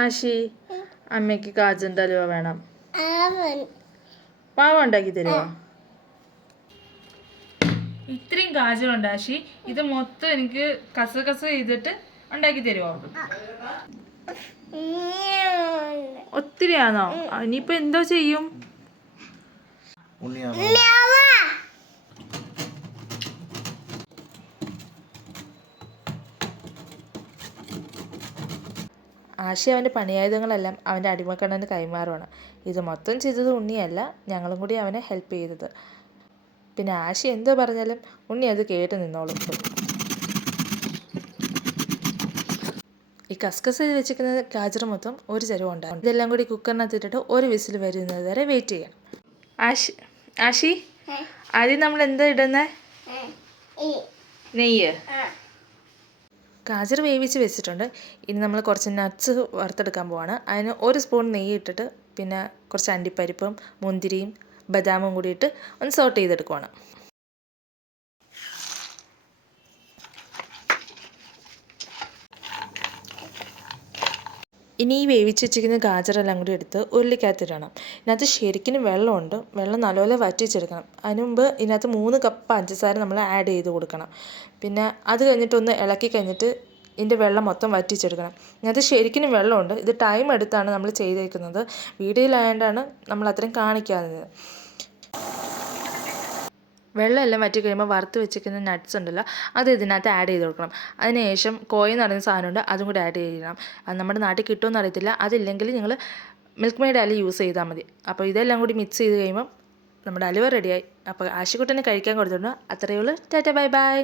ആശി, അമ്മയ്ക്ക് കാജന്റെ അലുവ വേണം. മാവ് ഉണ്ടാക്കി തരുമോ? ഇത്രയും കാജലുണ്ട് ആശി. ഇത് മൊത്തം എനിക്ക് കസ ചെയ്തിട്ട് ഉണ്ടാക്കി തരുമോ? ഒത്തിരിയാണോ? ഇനിയിപ്പോ എന്തോ ചെയ്യും? ആശി അവൻ്റെ പണിയായുധങ്ങളെല്ലാം അവൻ്റെ അടിമക്കണ്ണന് കൈമാറുവാണ്. ഇത് മൊത്തം ചെയ്തത് ഉണ്ണിയല്ല, ഞങ്ങളും കൂടി അവനെ ഹെൽപ്പ് ചെയ്തത്. പിന്നെ ആശി എന്തോ പറഞ്ഞാലും ഉണ്ണി അത് കേട്ട് നിന്നോളും. ഈ കസ്കസ് ചെയ്ത് വെച്ചിരിക്കുന്ന ഗാജർ മൊത്തം ഒരു ചരുവുണ്ടാകും. ഇതെല്ലാം കൂടി കുക്കറിനകത്തിട്ടിട്ട് ഒരു വിസിൽ വരുന്നത് വരെ വെയിറ്റ് ചെയ്യണം. ആശി ആദ്യം നമ്മൾ എന്താ ഇടുന്നത്? നെയ്യ്. ഗാജർ വേവിച്ച് വെച്ചിട്ടുണ്ട്. ഇനി നമ്മൾ കുറച്ച് നട്ട്സ് വറുത്തെടുക്കാൻ പോവാണ്. അതിന് 1 സ്പൂൺ നെയ്യ് ഇട്ടിട്ട് പിന്നെ കുറച്ച് അണ്ടിപ്പരിപ്പും മുന്തിരിയും ബദാമും കൂടി ഇട്ട് ഒന്ന് സോട്ട് ചെയ്തെടുക്കുവാണ്. ഇനി ഈ വേവിച്ച് വെച്ചിരിക്കുന്ന ഗാജറെല്ലാം കൂടി എടുത്ത് ഉരുളിക്കകത്തിടണം. ഇതിനകത്ത് ശരിക്കും വെള്ളമുണ്ട്. വെള്ളം നല്ലപോലെ വറ്റിച്ചെടുക്കണം. അതിന് മുമ്പ് ഇതിനകത്ത് 3 കപ്പ് പഞ്ചസാര നമ്മൾ ആഡ് ചെയ്ത് കൊടുക്കണം. പിന്നെ അത് കഴിഞ്ഞിട്ടൊന്ന് ഇളക്കി കഴിഞ്ഞിട്ട് ഇതിൻ്റെ വെള്ളം മൊത്തം വറ്റിച്ചെടുക്കണം. ഇതിനകത്ത് ശരിക്കും വെള്ളമുണ്ട്. ഇത് ടൈം എടുത്താണ് നമ്മൾ ചെയ്തേക്കുന്നത്. വീഡിയോയിലായതുകൊണ്ടാണ് നമ്മൾ അത്രയും കാണിക്കാത്തത്. വെള്ളമെല്ലാം വറ്റി കഴിയുമ്പോൾ വറുത്ത് വെച്ചിരിക്കുന്ന നട്ട്സ് ഉണ്ടല്ലോ, അത് ഇതിനകത്ത് ആഡ് ചെയ്ത് കൊടുക്കണം. അതിനുശേഷം കോയിൽ എന്ന് പറയുന്ന സാധനമുണ്ട്, അതും കൂടി ആഡ് ചെയ്യണം. അത് നമ്മുടെ നാട്ടിൽ കിട്ടുമെന്ന് അറിയത്തില്ല. അതില്ലെങ്കിൽ നിങ്ങൾ മിൽക്ക് മെയ്ഡ് അലി യൂസ് ചെയ്താൽ മതി. അപ്പോൾ ഇതെല്ലാം കൂടി മിക്സ് ചെയ്ത് കഴിയുമ്പം നമ്മുടെ അലുവ റെഡിയായി. അപ്പോൾ ആശിക്കുട്ടനെ കഴിക്കാൻ കൊടുത്തിട്ടുണ്ട്. അത്രയേ ഉള്ളൂ. Tata bye bye.